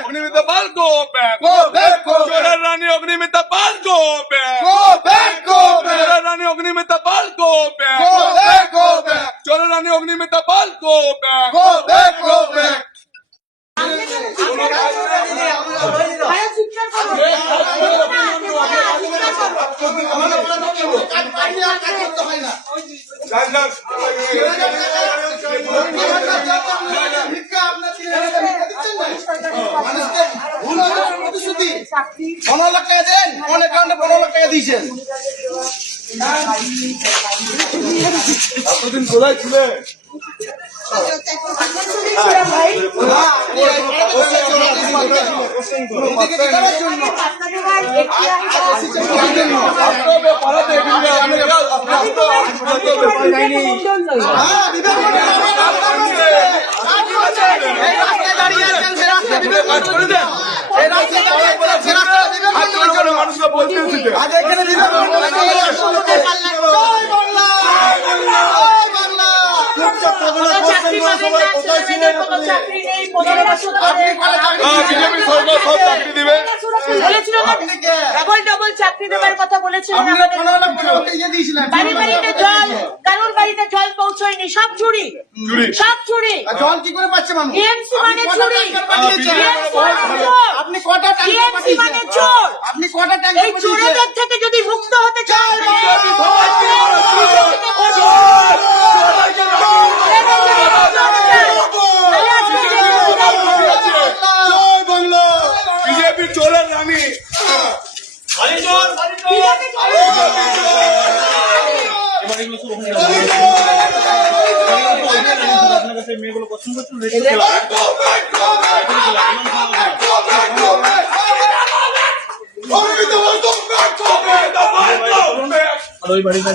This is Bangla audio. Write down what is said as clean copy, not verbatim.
Ognimita Pal, go back. Go back. Chola Rani Ognimita Pal, go back. Go back. Go back. Chola Rani Ognimita Pal, go back. Go back. Go back. Chola Rani Ognimita Pal, go back. Go back. Go back. এতদিন কোথায় ছিলে? মানুষরা বলতে চাকরি দেওয়ার কথা বলেছিলেন, কারোর বাড়িতে জল পৌঁছয়নি, সব চুরি, সব চুরি। জল কি করে পাচ্ছে মানুষ? টিএমসি মানে চুরি, আপনি কটা টিএমসি মানে চোর। আপনি কটা এই চোরেদের থেকে যদি মুক্ত হতে চান, বিজেপি চোরের রানী। মেয়েগুলো পছন্দ ওই বাড়িটা